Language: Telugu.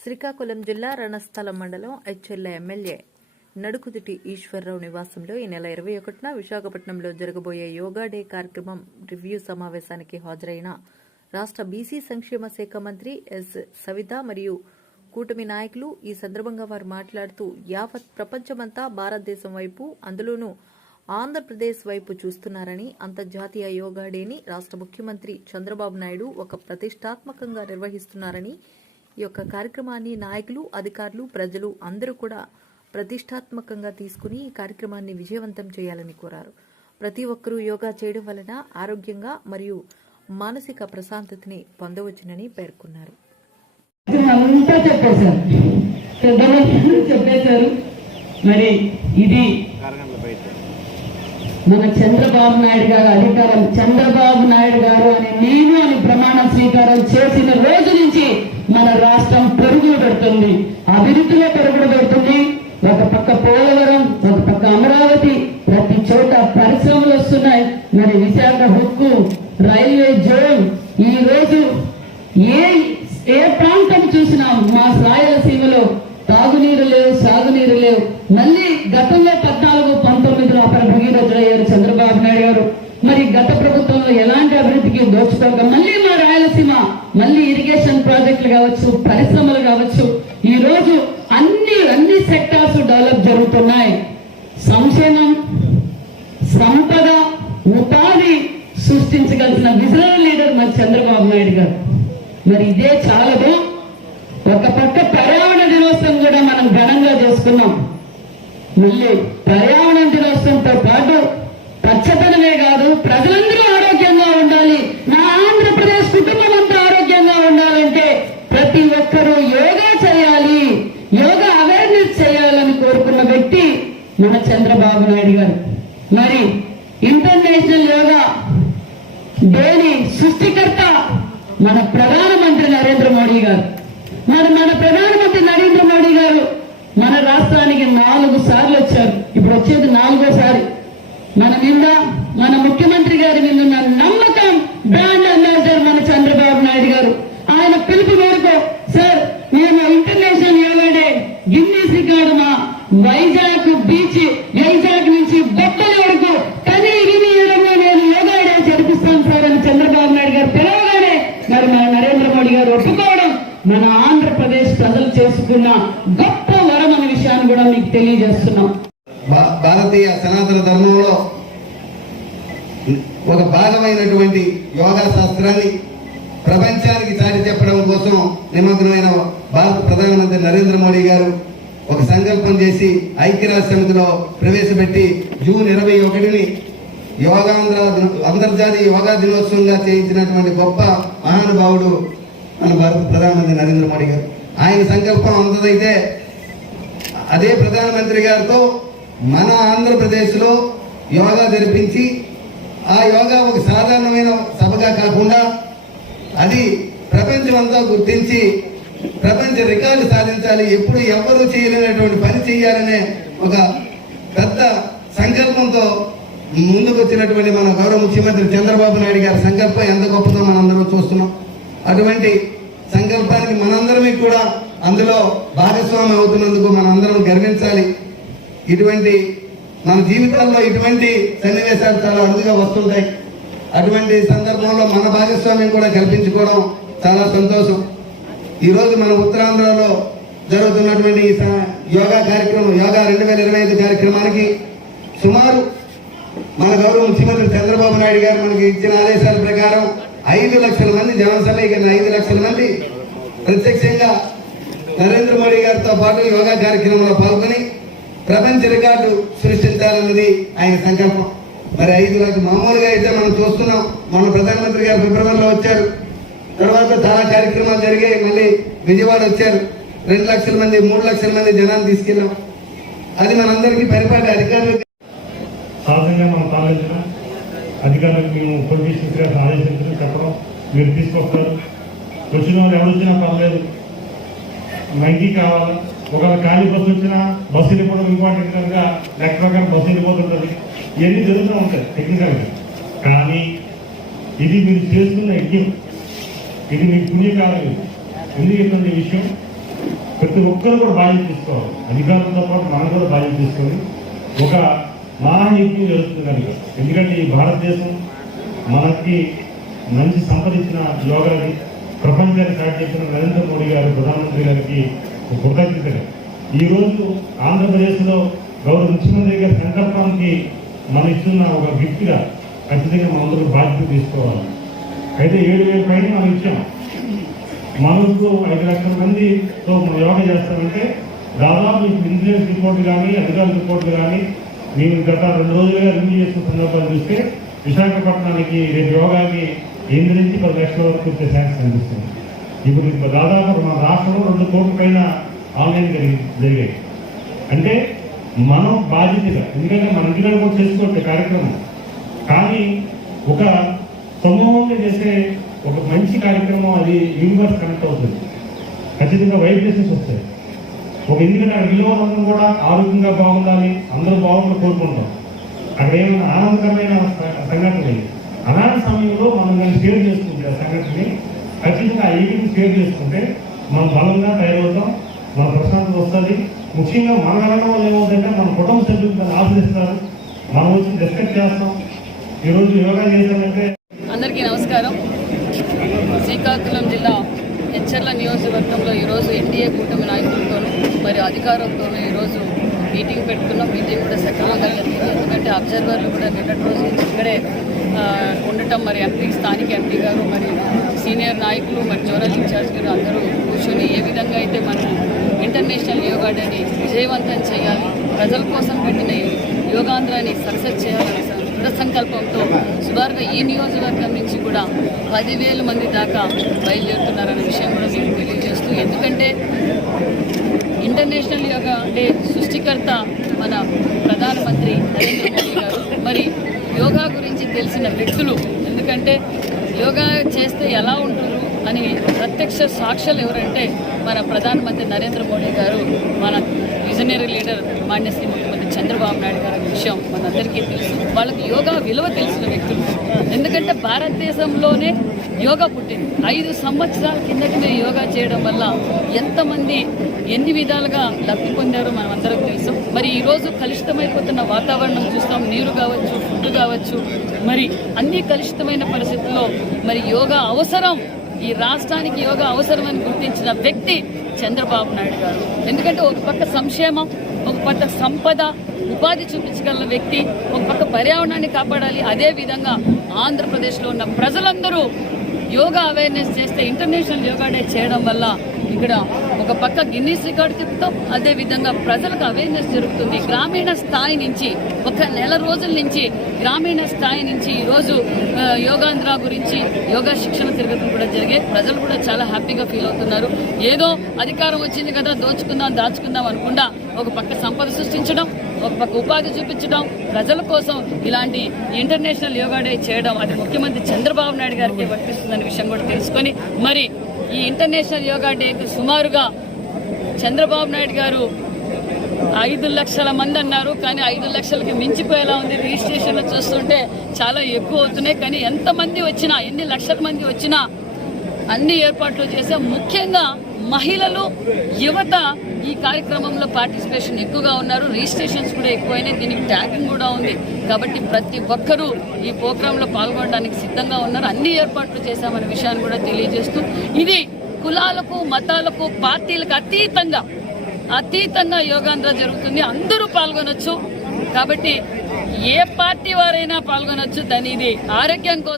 శ్రీకాకుళం జిల్లా రణస్థలం మండలం హెచ్చెర్ల ఎమ్మెల్యే నడుకుదుటి ఈశ్వరరావు నివాసంలో ఈ నెల ఇరవై ఒకటిన విశాఖపట్నంలో జరగబోయే యోగా డే కార్యక్రమం రివ్యూ సమావేశానికి హాజరైన రాష్ట్ర బీసీ సంక్షేమ శాఖ మంత్రి ఎస్ సవిత మరియు కూటమి నాయకులు ఈ సందర్భంగా వారు మాట్లాడుతూ యావత్ ప్రపంచమంతా భారతదేశం వైపు అందులోనూ ఆంధ్రప్రదేశ్ వైపు చూస్తున్నారని అంతర్జాతీయ యోగా డేని రాష్ట్ర ముఖ్యమంత్రి చంద్రబాబు నాయుడు ఒక ప్రతిష్టాత్మకంగా నిర్వహిస్తున్నారని ఈ యొక్క కార్యక్రమాన్ని నాయకులు అధికారులు ప్రజలు అందరూ కూడా ప్రతిష్టాత్మకంగా తీసుకుని ఈ కార్యక్రమాన్ని విజయవంతం చేయాలని కోరారు. ప్రతి ఒక్కరూ యోగా చేయడం వలన ఆరోగ్యంగా మరియు మానసిక ప్రశాంతతని పొందవచ్చునని పేర్కొన్నారు. చెప్పేశారు. మరి ఇది మన చంద్రబాబు నాయుడు గారు అధికారం. చంద్రబాబు నాయుడు గారు అని నేను అని ప్రమాణ స్వీకారం చేసిన రోజు నుంచి మన రాష్ట్రం పెరుగులు పెడుతుంది అభివృద్ధిలో పెరుగుడు పెడుతుంది ఒక పక్క పోలవరం ఒక పక్క అమరావతి ప్రతి చోట పరిశ్రమలు వస్తున్నాయి. మరి విశాఖ హుక్కు రైల్వే జోన్ ఈ రోజు ఏ ఏ ప్రాంతం చూసినా మా రాయలసీమలో తాగునీరు లేవు సాగునీరు లేవు. మళ్ళీ గతంలో పద్నాలుగు పంతొమ్మిదిలో అక్కడ భగీరథులయ్యారు చంద్రబాబు నాయుడు గారు. మరి గత ప్రభుత్వంలో ఎలాంటి అభివృద్ధికి దోచుకోక మళ్ళీ మా రాయలసీమ మళ్ళీ ఇరిగి కావచ్చు పరిశ్రమలు కావచ్చు ఈ రోజు అన్ని అన్ని సెక్టార్స్ డెవలప్ జరుగుతున్నాయి. సంక్షేమం సంపద ఉపాధి సృష్టించగలిసిన విజనరీ లీడర్ మన చంద్రబాబు నాయుడు గారు. మరి ఇదే చాలదు. ఒక పక్క పర్యావరణ దినోత్సవం కూడా మనం ఘనంగా చేసుకున్నాం. మళ్ళీ పర్యావరణ దినోత్సవంతో పాటు పచ్చదనమే కాదు ప్రజలందరూ ఆరోగ్యంగా ఉండాలి నా ఆంధ్రప్రదేశ్ కుటుంబం అంతా ఆరోగ్యంగా ఉండాలంటే ప్రతి ఒక్కరూ యోగా చేయాలి యోగా అవేర్నెస్ చేయాలని కోరుకున్న వ్యక్తి మన చంద్రబాబు నాయుడు గారు. మరి ఇంటర్నేషనల్ యోగా డేని సృష్టికర్త మన ప్రధానమంత్రి నరేంద్ర మోడీ గారు. మరి మన ప్రధానమంత్రి నరేంద్ర మోడీ గారు మన రాష్ట్రానికి నాలుగు సార్లు వచ్చారు. ఇప్పుడు వచ్చేది నాలుగోసారి. మన నిన్న మన ముఖ్యమంత్రి గారి మీద నమ్మకం బ్రాండ్ అంబాసిడర్ మన చంద్రబాబు నాయుడు గారు. ఆయన పిలుపు మేరకు సార్ మేము international yoga day Guinness record మా వైజాగ్ నుంచి వైజాగ్ నుంచి బొబ్బల వరకు కనీ విని నేను యోగా జరిపిస్తాను సార్ అని చంద్రబాబు నాయుడు గారు పిలవగానే మరి మన నరేంద్ర మోడీ గారు ఒప్పుకోవడం మన ఆంధ్రప్రదేశ్ ప్రజలు చేసుకున్న గొప్ప వరం అనే విషయాన్ని కూడా మీకు తెలియజేస్తున్నాం. భా- భారతీయ సనాతన ధర్మంలో ఒక భాగమైనటువంటి యోగా శాస్త్రాన్ని ప్రపంచానికి చాటి చెప్పడం కోసం నిమగ్నమైన భారత ప్రధానమంత్రి నరేంద్ర మోడీ గారు ఒక సంకల్పం చేసి ఐక్యరాజ్య సమితిలో ప్రవేశపెట్టి జూన్ ఇరవై ఒకటిని యోగాంధ్ర అంతర్జాతీయ యోగా దినోత్సవంగా చేయించినటువంటి గొప్ప మహానుభావుడు మన భారత ప్రధానమంత్రి నరేంద్ర మోడీ గారు. ఆయన సంకల్పం అంతదైతే అదే ప్రధానమంత్రి గారితో మన ఆంధ్రప్రదేశ్లో యోగా జరిపించి ఆ యోగా ఒక సాధారణమైన సభగా కాకుండా అది ప్రపంచమంతా గుర్తించి ప్రపంచ రికార్డు సాధించాలి. ఎప్పుడు ఎవరు చేయలేనటువంటి పని చేయాలనే ఒక పెద్ద సంకల్పంతో ముందుకు వచ్చినటువంటి మన గౌరవ ముఖ్యమంత్రి చంద్రబాబు నాయుడు గారి సంకల్పం ఎంత గొప్పదో మనందరం చూస్తున్నాం. అటువంటి సంకల్పానికి మనందరమే కూడా అందులో భాగస్వామి అవుతున్నందుకు మనందరం గర్వించాలి. ఇటువంటి మన జీవితాల్లో ఇటువంటి సన్నివేశాలు చాలా అరుదుగా వస్తుంటాయి. అటువంటి సందర్భంలో మన భాగస్వామ్యం కూడా కల్పించుకోవడం చాలా సంతోషం. ఈరోజు మన ఉత్తరాంధ్రలో జరుగుతున్నటువంటి ఈ యోగా కార్యక్రమం యోగా రెండు వేల ఇరవై ఐదు కార్యక్రమానికి సుమారు మన గౌరవ ముఖ్యమంత్రి చంద్రబాబు నాయుడు గారు మనకి ఇచ్చిన ఆదేశాల ప్రకారం ఐదు లక్షల మంది జనసమీకరణ ఐదు లక్షల మంది ప్రత్యక్షంగా నరేంద్ర మోడీ గారితో పాటు యోగా కార్యక్రమంలో పాల్గొని ప్రపంచ రికార్డు సృష్టించాలన్నది ఆయన సంకల్పం. మరి ఐదు లక్షలు మామూలుగా అయితే మనం చూస్తున్నాం. మన ప్రధానమంత్రి గారు ఫిబ్రవరిలో వచ్చారు. తర్వాత చాలా కార్యక్రమాలు జరిగాయి. మళ్ళీ విజయవాడ వచ్చారు. రెండు లక్షల మంది మూడు లక్షల మంది జనాన్ని తీసుకెళ్ళాం. అది మనందరికీ పరిపాటి అధికారులు. సహజంగా మనం పాలించిన అధికారులకు మేము పొలిటీషియన్స్ గారు ఆదేశించడం చెప్పడం మీరు తీసుకొస్తారు. వచ్చిన వాళ్ళు ఎవరు వచ్చినా పర్లేదు. మైకి కావాలి. ఒకవేళ ఖాళీ బస్సు వచ్చినా బస్సు వెళ్ళిపోవడం ఇంపార్టెంట్ కనుక లెక్క ప్రకారం బస్సు వెళ్ళిపోతుంటుంది. ఇవన్నీ జరుగుతూ ఉంటాయి టెక్నికల్గా కానీ ఇది మీరు చేస్తున్న యజ్ఞం. ఇది మీ పుణ్యకాలం ఇది ఎందుకు విషయం ప్రతి ఒక్కరు కూడా బాధ్యత తీసుకోవాలి. అధికారులతో పాటు మనం కూడా బాధ్యత తీసుకొని ఒక మహాయజ్ఞం జరుగుతుంది కనుక ఎందుకంటే ఈ భారతదేశం మనకి మంచి సంపదించిన ఇచ్చిన యోగాని ప్రపంచాన్ని స్టార్ట్ చేసిన నరేంద్ర మోడీ గారు ప్రధానమంత్రి గారికి ఒక కృతజ్ఞతగా ఈ రోజు ఆంధ్రప్రదేశ్లో గౌరవ ముఖ్యమంత్రి గారి సంకల్పానికి మనం ఇస్తున్న ఒక వ్యక్తిగా ఖచ్చితంగా మనందరూ బాధ్యత తీసుకోవాలి. అయితే ఏడు వేల పైన మనం ఇచ్చాం. మనతో ఐదు లక్షల మందితో మనం యోగా చేస్తామంటే దాదాపు ఇంజనీర్స్ రిపోర్ట్ కానీ అధికారుల రిపోర్ట్లు కానీ మేము గత రెండు రోజులుగా రివ్యూ చేసిన సందర్భాలు చూస్తే విశాఖపట్నానికి రేపు యోగాకి ఎనిమిది నుంచి పది లక్షల వరకు వచ్చే ఛాన్స్ అనిపిస్తుంది ఇప్పుడు ఇప్పుడు దాదాపు మన రాష్ట్రంలో రెండు కోట్ల పైన ఆన్లైన్ జరిగి జరిగాయి. అంటే మనం బాధ్యతగా ఎందుకంటే మన ఇంటిలో కూడా చేసుకోవచ్చు కార్యక్రమం. కానీ ఒక సమూహంగా చేసే ఒక మంచి కార్యక్రమం అది యూనివర్స్ కనెక్ట్ అవుతుంది. ఖచ్చితంగా వైబ్రేషన్స్ వస్తాయి. ఒక ఎందుకంటే అక్కడ విలువలందరూ కూడా ఆరోగ్యంగా బాగుండాలి అందరూ బాగుండాలని కోరుకుంటాం. అక్కడ ఏమైనా ఆనందకరమైన సంఘటన లేదు. అలాంటి సమయంలో మనం దాన్ని షేర్ చేసుకుంటే ఆ సంఘటనని ఖచ్చితంగా ఆ ఈవెంట్ షేర్ చేసుకుంటే మనం బలంగా తయారవుతాం మన ప్రశాంతత వస్తుంది. ముఖ్యంగా మన వెళ్ళడం వల్ల ఏమవుతుందంటే మన కుటుంబ సభ్యులు దాన్ని ఆశ్రయిస్తారు. మనం వచ్చి డిస్కస్ చేస్తాం. ఈరోజు యోగా చేశామంటే అందరికీ నమస్కారం. శ్రీకాకుళం జిల్లా హెచ్చర్ల నియోజకవర్గంలో ఈరోజు ఎన్డీఏ కూటమి నాయకులతోనూ మరి అధికారులతోనూ ఈరోజు మీటింగ్ పెట్టుకున్నాం మీటింగ్ కూడా సక్రమంగా జరిగింది. ఎందుకంటే అబ్జర్వర్లు కూడా నిన్నటి రోజు ఇక్కడే ఉండటం మరి ఎంపీ స్థానిక ఎంపీ గారు మరి సీనియర్ నాయకులు మరి జోనల్ ఇన్ఛార్జ్ గారు అందరూ కూర్చొని ఏ విధంగా అయితే మనం ఇంటర్నేషనల్ యోగా డేని విజయవంతం చేయాలి ప్రజల కోసం పెట్టిన యోగాంధ్రాన్ని సక్సెస్ చేయాలని సం- సంకల్పంతో సుమారుగా ఈ నియోజకవర్గం నుంచి కూడా పదివేల మంది దాకా బయలుదేరుతున్నారనే విషయం కూడా మీకు తెలియజేస్తూ ఎందుకంటే ఇంటర్నేషనల్ యోగా డే సృష్టికర్త మన ప్రధానమంత్రి నరేంద్ర మోడీ గారు. మరి యోగా గురించి తెలిసిన వ్యక్తులు ఎందుకంటే యోగా చేస్తే ఎలా ఉంటారు అని ప్రత్యక్ష సాక్ష్యాలు ఎవరంటే మన ప్రధానమంత్రి నరేంద్ర మోడీ గారు మన విజనరీ లీడర్ మాన్యశ్రీ చంద్రబాబు నాయుడు గారి విషయం మనందరికీ తెలుసు. వాళ్ళకి యోగా విలువ తెలిసిన వ్యక్తులు. ఎందుకంటే భారతదేశంలోనే యోగా పుట్టింది. ఐదు సంవత్సరాల కిందటి మేము యోగా చేయడం వల్ల ఎంతమంది ఎన్ని విధాలుగా లబ్ధి పొందారో మనం అందరం తెలుసు. మరి ఈ రోజు కలుషితమైపోతున్న వాతావరణం చూస్తాం. నీరు కావచ్చు ఫుడ్ కావచ్చు. మరి అన్ని కలుషితమైన పరిస్థితుల్లో మరి యోగా అవసరం. ఈ రాష్ట్రానికి యోగా అవసరమని గుర్తించిన వ్యక్తి చంద్రబాబు నాయుడు గారు. ఎందుకంటే ఒక పక్క సంక్షేమం కొంత సంపద ఉపాధి చూపించగల వ్యక్తి ఒక పక్క పర్యావరణాన్ని కాపాడాలి. అదే విధంగా ఆంధ్రప్రదేశ్లో ఉన్న ప్రజలందరూ యోగా అవేర్నెస్ చేస్తే ఇంటర్నేషనల్ యోగా డే చేయడం వల్ల ఇక్కడ ఒక పక్క గిన్నీస్ రికార్డు చెప్తాం అదే విధంగా ప్రజలకు అవేర్నెస్ జరుగుతుంది. గ్రామీణ స్థాయి నుంచి ఒక నెల రోజుల నుంచి గ్రామీణ స్థాయి నుంచి ఈరోజు యోగాంధ్ర గురించి యోగా శిక్షణ తిరగడం కూడా జరిగాయి ప్రజలు కూడా చాలా హ్యాపీగా ఫీల్ అవుతున్నారు. ఏదో అధికారం వచ్చింది కదా దోచుకుందాం దాచుకుందాం అనుకుండా ఒక పక్క సంపద సృష్టించడం ఒక పక్క ఉపాధి చూపించడం ప్రజల కోసం ఇలాంటి ఇంటర్నేషనల్ యోగా డే చేయడం అది ముఖ్యమంత్రి చంద్రబాబు నాయుడు గారికి వర్తిస్తుందనే విషయం కూడా తెలుసుకొని మరి ఈ ఇంటర్నేషనల్ యోగా డేకు సుమారుగా చంద్రబాబు నాయుడు గారు ఐదు లక్షల మంది అన్నారు కానీ ఐదు లక్షలకి మించిపోయేలా ఉంది. రిజిస్ట్రేషన్లు చూస్తుంటే చాలా ఎక్కువ అవుతున్నాయి. కానీ ఎంతమంది వచ్చినా ఎన్ని లక్షల మంది వచ్చినా అన్ని ఏర్పాట్లు చేసే ముఖ్యంగా మహిళలు యువత ఈ కార్యక్రమంలో పార్టిసిపేషన్ ఎక్కువగా ఉన్నారు. రిజిస్ట్రేషన్స్ కూడా ఎక్కువైనాయి. దీనికి ట్యాగింగ్ కూడా ఉంది. కాబట్టి ప్రతి ఒక్కరూ ఈ ప్రోగ్రాంలో పాల్గొనడానికి సిద్ధంగా ఉన్నారు. అన్ని ఏర్పాట్లు చేశామనే విషయాన్ని కూడా తెలియజేస్తూ ఇది కులాలకు మతాలకు పార్టీలకు అతీతంగా అతీతంగా యోగాంధ్ర జరుగుతుంది. అందరూ పాల్గొనొచ్చు. కాబట్టి ఏ పార్టీ వారైనా పాల్గొనొచ్చు. దాని ఇది ఆరోగ్యం కోసం